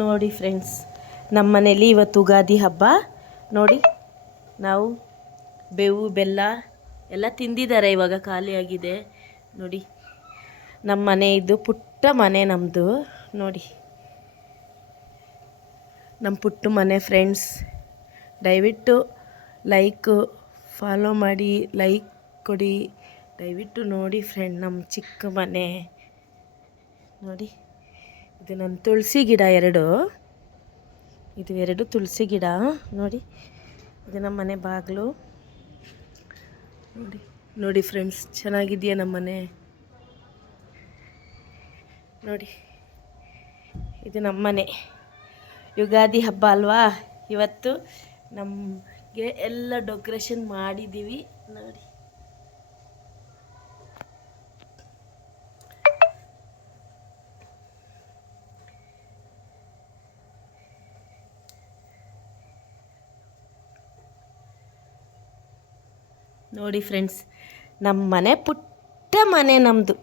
ನೋಡಿ ಫ್ರೆಂಡ್ಸ್, ನಮ್ಮ ಮನೇಲಿ ಇವತ್ತು ಯುಗಾದಿ ಹಬ್ಬ. ನೋಡಿ, ನಾವು ಬೇವು ಬೆಲ್ಲ ಎಲ್ಲ ತಿಂದಿದ್ದಾರೆ, ಇವಾಗ ಖಾಲಿಯಾಗಿದೆ. ನೋಡಿ, ನಮ್ಮ ಮನೆ ಇದು ಪುಟ್ಟ ಮನೆ ನಮ್ಮದು. ನೋಡಿ, ನಮ್ಮ ಪುಟ್ಟ ಮನೆ ಫ್ರೆಂಡ್ಸ್. ದಯವಿಟ್ಟು ಫಾಲೋ ಮಾಡಿ, ಲೈಕ್ ಕೊಡಿ. ದಯವಿಟ್ಟು ನೋಡಿ ಫ್ರೆಂಡ್, ನಮ್ಮ ಚಿಕ್ಕ ಮನೆ ನೋಡಿ. ಇದು ನನ್ನ ತುಳಸಿ ಗಿಡ ಇದು ಎರಡು ತುಳಸಿ ಗಿಡ ನೋಡಿ. ಇದು ನಮ್ಮ ಮನೆ ಬಾಗಿಲು ನೋಡಿ ಫ್ರೆಂಡ್ಸ್, ಚೆನ್ನಾಗಿದೆಯಾ ನಮ್ಮ ಮನೆ ನೋಡಿ. ಇದು ನಮ್ಮ ಮನೆ. ಯುಗಾದಿ ಹಬ್ಬ ಅಲ್ವಾ ಇವತ್ತು, ನಮಗೆ ಎಲ್ಲ ಡೆಕೋರೇಷನ್ ಮಾಡಿದ್ದೀವಿ ನೋಡಿ. ನೋಡಿ ಫ್ರೆಂಡ್ಸ್, ನಮ್ಮ ಮನೆ ಪುಟ್ಟ ಮನೆ ನಮ್ಮದು.